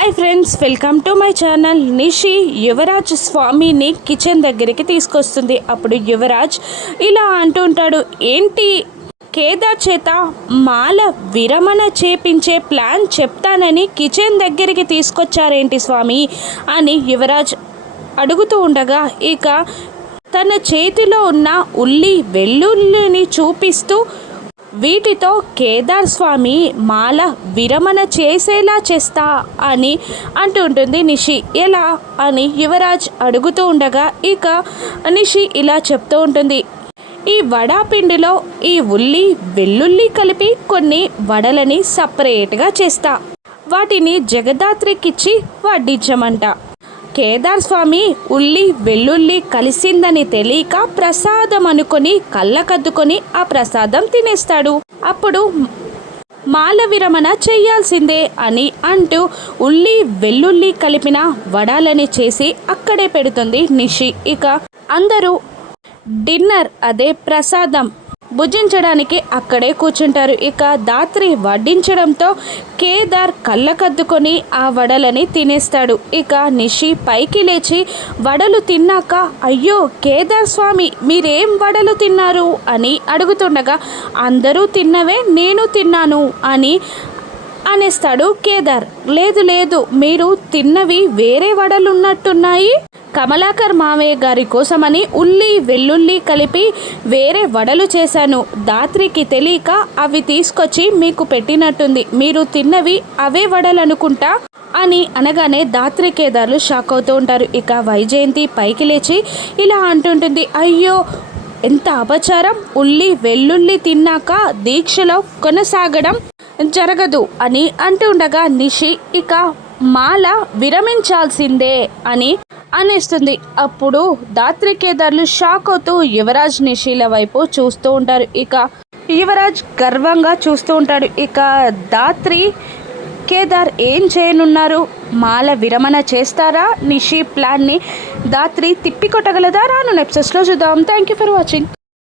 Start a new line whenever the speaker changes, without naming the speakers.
Hi friends welcome to my channel Nishi Yuvaraj Swamini kitchen దగ్గరికి తీసుకొస్తుంది. అప్పుడు యువరాజ్ ఇలా అంటూ ఉంటాడు ఏంటి? కేదార్ చేత మాల విరమణ చేపించే ప్లాన్ చెప్తానని కిచెన్ దగ్గరికి తీసుకొచ్చారేంటి స్వామి? అని యువరాజ్ అడుగుతూ ఉండగా ఇక తన చేతిలో ఉన్న ఉల్లి వెల్లుల్లిని చూపిస్తూ వీటితో కేదార్ స్వామి మాల విరమణ చేసేలా చేస్తా అని అంటుంటుంది నిషి. ఎలా? అని యువరాజ్ అడుగుతూ ఉండగా ఇక నిషి ఇలా చెప్తూ ఉంటుంది. ఈ వడాపిండిలో ఈ ఉల్లి వెల్లుల్లి కలిపి కొన్ని వడలని సపరేట్గా చేస్తా. వాటిని జగదాత్రికిచ్చి వడ్డించమంట. కేదార్ స్వామి ఉల్లి వెల్లుల్లి కలిసిందని తెలియక ప్రసాదం అనుకొని కళ్ళకద్దుకొని ఆ ప్రసాదం తినేస్తాడు. అప్పుడు మాల విరమణ చేయాల్సిందే అని అంటూ ఉల్లి వెల్లుల్లి కలిపిన వడాలని చేసి అక్కడే పెడుతుంది నిషి. ఇక అందరూ డిన్నర్ అదే ప్రసాదం భుజించడానికి అక్కడే కూర్చుంటారు. ఇక దాత్రి వడ్డించడంతో కేదార్ కళ్ళకద్దుకొని ఆ వడలని తినేస్తాడు. ఇక నిషి పైకి లేచి వడలు తిన్నాక అయ్యో కేదార్ స్వామి మీరేం వడలు తిన్నారు? అని అడుగుతుండగా అందరూ తిన్నవే నేను తిన్నాను అని అనేస్తాడు కేదార్. లేదు లేదు మీరు తిన్నవి వేరే వడలున్నట్టున్నాయి. కమలాకర్ మావయ్య గారి కోసమని ఉల్లి వెల్లుల్లి కలిపి వేరే వడలు చేశాను. దాత్రికి తెలియక అవి తీసుకొచ్చి మీకు పెట్టినట్టుంది. మీరు తిన్నవి అవే వడలు అనుకుంటా అని అనగానే దాత్రికేదార్లు షాక్ అవుతూ ఉంటారు. ఇక వైజయంతి పైకి లేచి ఇలా అంటుంటుంది అయ్యో ఎంత అపచారం! ఉల్లి వెల్లుల్లి తిన్నాక దీక్షలో కొనసాగడం జరగదు అని అంటుండగా నిషి ఇక మాల విరమించాల్సిందే అని అనేస్తుంది. అప్పుడు దాత్రికేదారులు షాక్ అవుతూ యువరాజ్ నిషిల వైపు చూస్తూ ఉంటారు. ఇక యువరాజ్ గర్వంగా చూస్తూ ఉంటాడు. ఇక దాత్రి కేదార్ ఏం చేయనున్నారు? మాల విరమణ చేస్తారా? నిషి ప్లాన్ని దాత్రి తిప్పికొట్టగలదా? రాను నెప్సెస్లో చూద్దాం. Thank you for watching